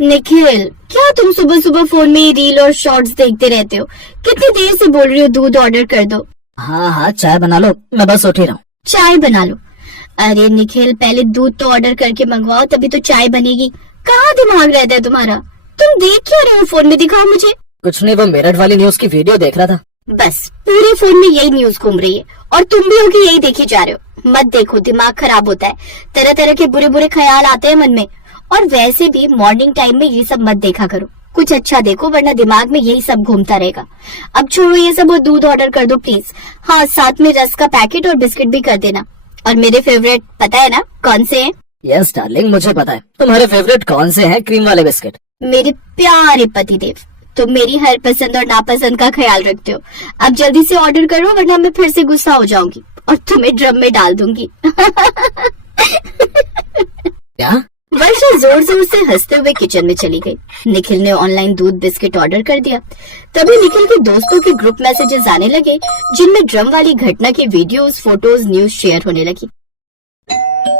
निखिल, क्या तुम सुबह सुबह फोन में ये रील और शॉर्ट्स देखते रहते हो? कितनी देर से बोल रही हो दूध ऑर्डर कर दो। हाँ हाँ, चाय बना लो, मैं बस उठ ही रहा हूँ। चाय बना लो? अरे निखिल, पहले दूध तो ऑर्डर करके मंगवाओ, तभी तो चाय बनेगी। कहाँ दिमाग रहता है तुम्हारा? तुम देख क्या रहे हो फोन में? दिखाओ मुझे। कुछ नहीं, वो मेरठ वाली न्यूज की वीडियो देख रहा था। बस पूरे फोन में यही न्यूज घूम रही है और तुम भी हो कि यही देखे जा रहे हो। मत देखो, दिमाग खराब होता है, तरह तरह के बुरे बुरे ख्याल आते हैं मन में। और वैसे भी मॉर्निंग टाइम में ये सब मत देखा करो, कुछ अच्छा देखो, वरना दिमाग में यही सब घूमता रहेगा। अब छोड़ो ये सब, वो दूध ऑर्डर कर दो प्लीज। हाँ, साथ में रस का पैकेट और बिस्किट भी कर देना। और मेरे फेवरेट पता है ना कौन से हैं? यस डार्लिंग, मुझे पता है तुम्हारे फेवरेट कौन से हैं, क्रीम वाले बिस्किट। मेरे प्यारे पतिदेव, तुम मेरी हर पसंद और नापसंद का ख्याल रखते हो। अब जल्दी से ऑर्डर करो, वरना मैं फिर से गुस्सा हो जाऊंगी और तुम्हें ड्रम में डाल दूंगी। क्या? वर्षा जोर जोर से हंसते हुए किचन में चली गई। निखिल ने ऑनलाइन दूध बिस्किट ऑर्डर कर दिया। तभी निखिल के दोस्तों के ग्रुप मैसेजेस आने लगे, जिनमें ड्रम वाली घटना की वीडियोस, फोटोज, न्यूज शेयर होने लगी।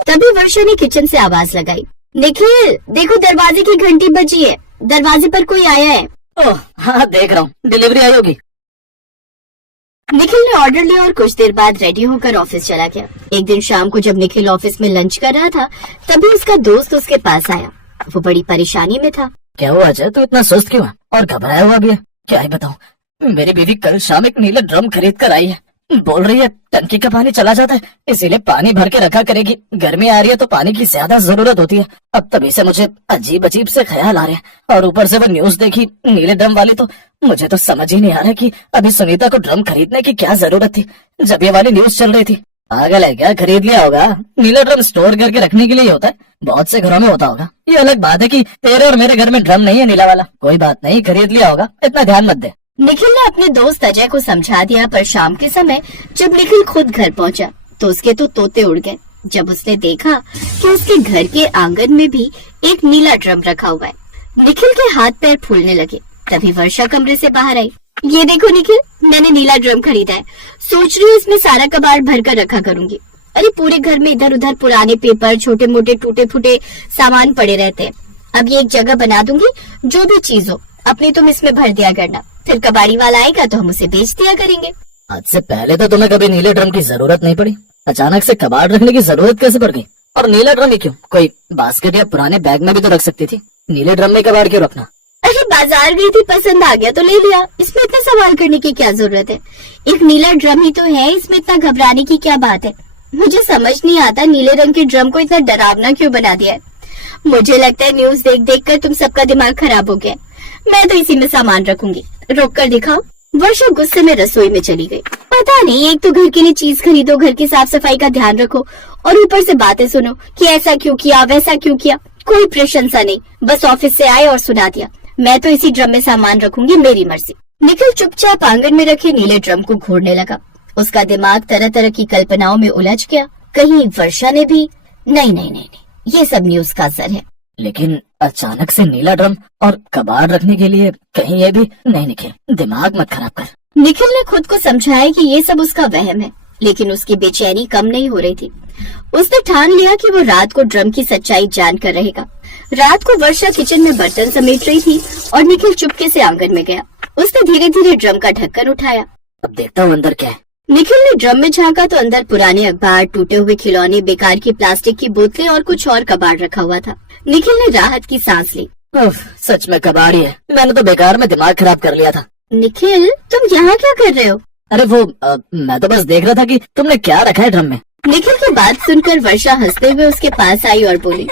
तभी वर्षा ने किचन से आवाज लगाई, निखिल देखो, दरवाजे की घंटी बजी है, दरवाजे पर कोई आया है। ओह हाँ, देख रहा हूँ, डिलीवरी आई होगी। निखिल ने ऑर्डर लिया और कुछ देर बाद रेडी होकर ऑफिस चला गया। एक दिन शाम को जब निखिल ऑफिस में लंच कर रहा था, तभी उसका दोस्त उसके पास आया। वो बड़ी परेशानी में था। क्या हुआ अजय, तू इतना सुस्त क्यों है और घबराया हुआ भी है? क्या ही बताऊं, मेरी बीवी कल शाम एक नीला ड्रम खरीद कर आई है। बोल रही है टंकी का पानी चला जाता है, इसीलिए पानी भर के रखा करेगी। गर्मी आ रही है तो पानी की ज्यादा जरूरत होती है। अब तभी से मुझे अजीब अजीब से ख्याल आ रहे हैं, और ऊपर से वो न्यूज देखी नीले ड्रम वाली, तो मुझे तो समझ ही नहीं आ रहा कि अभी सुनीता को ड्रम खरीदने की क्या जरूरत थी जब ये वाली न्यूज चल रही थी। पागल है क्या, खरीद लिया होगा। नीला ड्रम स्टोर करके रखने के लिए होता है, बहुत से घरों में होता होगा। ये अलग बात है कि तेरे और मेरे घर में ड्रम नहीं है नीला वाला। कोई बात नहीं, खरीद लिया होगा, इतना ध्यान मत दे। निखिल ने अपने दोस्त अजय को समझा दिया, पर शाम के समय जब निखिल खुद घर पहुंचा तो उसके तो तोते उड़ गए जब उसने देखा कि उसके घर के आंगन में भी एक नीला ड्रम रखा हुआ है। निखिल के हाथ पैर फूलने लगे। तभी वर्षा कमरे से बाहर आई। ये देखो निखिल, मैंने नीला ड्रम खरीदा है, सोच रही हूँ इसमें सारा कबाड़ भर कर रखा करूंगी। अरे पूरे घर में इधर उधर पुराने पेपर, छोटे मोटे टूटे फूटे सामान पड़े रहते हैं। अब ये एक जगह बना दूंगी, जो भी चीज हो अपनी तुम इसमें भर दिया करना, फिर कबाड़ी वाला आएगा तो हम उसे बेच दिया करेंगे। आज से पहले तो तुम्हें कभी नीले ड्रम की जरूरत नहीं पड़ी, अचानक से कबाड़ रखने की जरूरत कैसे पड़ गई? और नीला ड्रम ही क्यों? कोई बास्केट या पुराने बैग में भी तो रख सकती थी, नीले ड्रम में कबाड़ क्यों रखना? अरे बाजार गई थी, पसंद आ गया तो ले लिया, इसमें इतना सवाल करने की क्या जरूरत है? एक नीला ड्रम ही तो है, इसमें इतना घबराने की क्या बात है? मुझे समझ नहीं आता नीले रंग के ड्रम को इतना डरावना क्यों बना दिया है। मुझे लगता है न्यूज देख देख कर तुम सबका दिमाग खराब हो गया। मैं तो इसी में सामान रखूंगी, रोक कर दिखाओ। वर्षा गुस्से में रसोई में चली गई। पता नहीं, एक तो घर के लिए चीज खरीदो, घर की साफ सफाई का ध्यान रखो, और ऊपर से बातें सुनो कि ऐसा क्यों किया, वैसा क्यों किया। कोई प्रशंसा नहीं, बस ऑफिस से आए और सुना दिया। मैं तो इसी ड्रम में सामान रखूंगी, मेरी मर्जी। निखिल चुपचाप आंगन में रखे नीले ड्रम को घूरने लगा। उसका दिमाग तरह तरह की कल्पनाओं में उलझ गया। कहीं वर्षा ने भी नहीं, ये सब न्यूज का असर है। लेकिन अचानक से नीला ड्रम और कबाड़ रखने के लिए कहीं ये भी नहीं? निखिल, दिमाग मत खराब कर। निखिल ने खुद को समझाया कि ये सब उसका वहम है, लेकिन उसकी बेचैनी कम नहीं हो रही थी। उसने ठान लिया कि वो रात को ड्रम की सच्चाई जानकर रहेगा। रात को वर्षा किचन में बर्तन समेट रही थी और निखिल चुपके से आंगन में गया। उसने धीरे धीरे ड्रम का ढक्कन उठाया। अब देखता हूँ अंदर क्या है। निखिल ने ड्रम में झांका तो अंदर पुराने अखबार, टूटे हुए खिलौने, बेकार की प्लास्टिक की बोतलें और कुछ और कबाड़ रखा हुआ था। निखिल ने राहत की सांस ली। सच में कबाड़ ही है, मैंने तो बेकार में दिमाग खराब कर लिया था। निखिल, तुम यहाँ क्या कर रहे हो? अरे मैं तो बस देख रहा था कि तुमने क्या रखा है ड्रम में। निखिल की बात सुनकर वर्षा हंसते हुए उसके पास आई और बोली,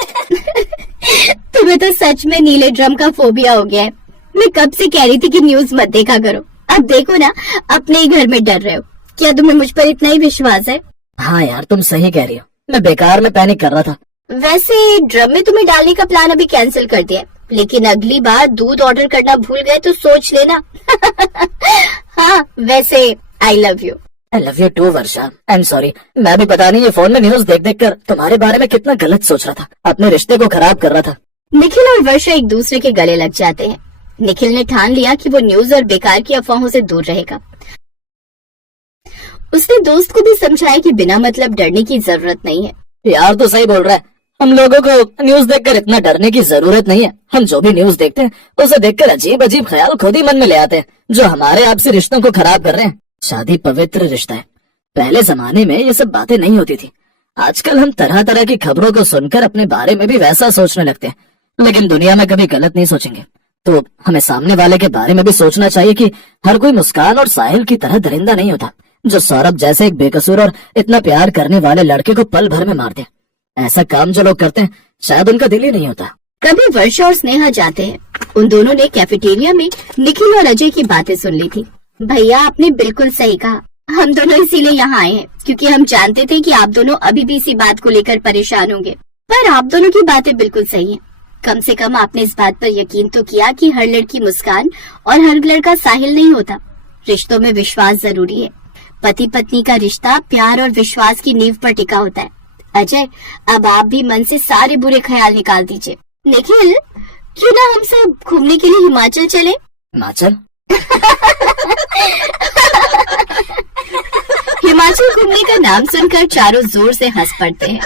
तुम्हें तो सच में नीले ड्रम का फोबिया हो गया है। मैं कब से कह रही थी कि न्यूज मत देखा करो, अब देखो ना, अपने ही घर में डर रहे हो। क्या तुम्हें मुझ पर इतना ही विश्वास है? हाँ यार, तुम सही कह रही हो, मैं बेकार में पैनिक कर रहा था। वैसे ड्रम में तुम्हें डालने का प्लान अभी कैंसिल कर दिया है, लेकिन अगली बार दूध ऑर्डर करना भूल गए तो सोच लेना। हाँ, वैसे I love you too Varsha, I am sorry. मैं भी पता नहीं ये फोन में न्यूज देख देख कर तुम्हारे बारे में कितना गलत सोच रहा था, अपने रिश्ते को खराब कर रहा था। निखिल और वर्षा एक दूसरे के गले लग जाते हैं। निखिल ने ठान लिया कि वो न्यूज और बेकार की अफवाहों से दूर रहेगा। उसने दोस्त को भी समझाया कि बिना मतलब डरने की जरूरत नहीं है। यार तो सही बोल रहा है, हम लोगों को न्यूज देखकर इतना डरने की जरूरत नहीं है। हम जो भी न्यूज देखते हैं उसे देखकर अजीब अजीब ख्याल खुद ही मन में ले आते हैं, जो हमारे आपसी रिश्तों को खराब कर रहे हैं। शादी पवित्र रिश्ता है। पहले जमाने में ये सब बातें नहीं होती थी। आजकल हम तरह तरह की खबरों को सुनकर अपने बारे में भी वैसा सोचने लगते हैं, लेकिन दुनिया में कभी गलत नहीं सोचेंगे। तो हमें सामने वाले के बारे में भी सोचना चाहिए कि हर कोई मुस्कान और साहिल की तरह दरिंदा नहीं होता, जो सौरभ जैसे एक बेकसूर और इतना प्यार करने वाले लड़के को पल भर में मार दे। ऐसा काम जो लोग करते हैं शायद उनका दिल ही नहीं होता। कभी वर्षा और स्नेहा जाते हैं। उन दोनों ने कैफेटेरिया में निखिल और अजय की बातें सुन ली थी। भैया आपने बिल्कुल सही कहा, हम दोनों इसीलिए यहाँ आए हैं क्योंकि हम जानते थे कि आप दोनों अभी भी इसी बात को लेकर परेशान होंगे। पर आप दोनों की बातें बिल्कुल सही हैं। कम से कम आपने इस बात पर यकीन तो किया कि हर लड़की मुस्कान और हर लड़का साहिल नहीं होता। रिश्तों में विश्वास जरूरी है। पति पत्नी का रिश्ता प्यार और विश्वास की नींव पर टिका होता है। अजय, अब आप भी मन से सारे बुरे ख्याल निकाल दीजिए। निखिल, क्यों ना हम सब घूमने के लिए हिमाचल चले? हिमाचल? हिमाचल घूमने का नाम सुनकर चारों जोर से हंस पड़ते हैं।